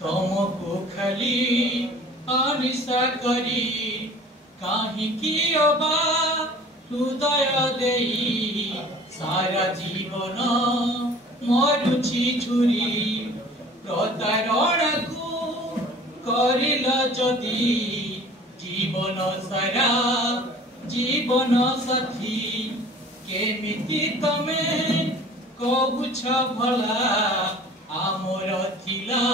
तुमको खाली अनिशा करी काहींकि अबा हृदय देई सारा जीवन मरुछि छुरी प्रतारणा को करिल जदि जीवन सारा जीवन साथी केमिति तमे कबुछ भला आमर थिला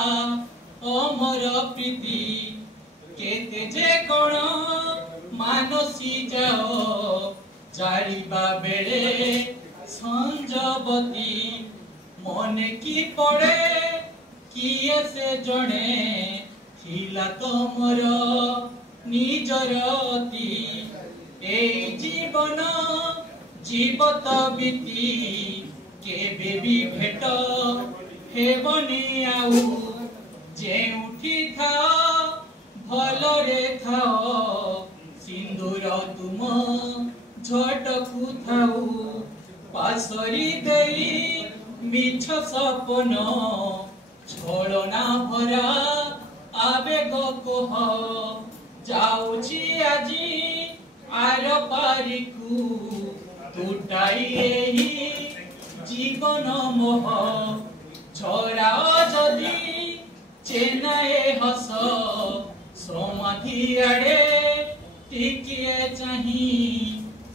अमर प्रीति केते जे कोण मानसी जाओ जाड़ीबा बेले संजवती मने की पड़े किए से जड़े थिला तमर निजर अति ए जीवन जीवत बीती केबे भी भेट हेबनी आउ जेउठी था भलरे थाओ सिंदूर तुम झटकु थाउ पासरी देई मिछ सपन छलना भरा आवेग कोह जाउची आजी आर पारिकु टूटाई एही जीवन मोह छोरा जदि चेनाए हस समाधि आड़े टिकिए चाही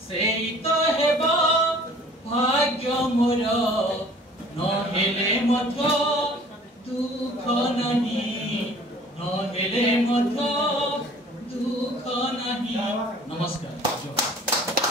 सेई तो हेबा भाग्य मोर नहेले मध्य दुख नहीं नहेले मध्य दुख नहीं।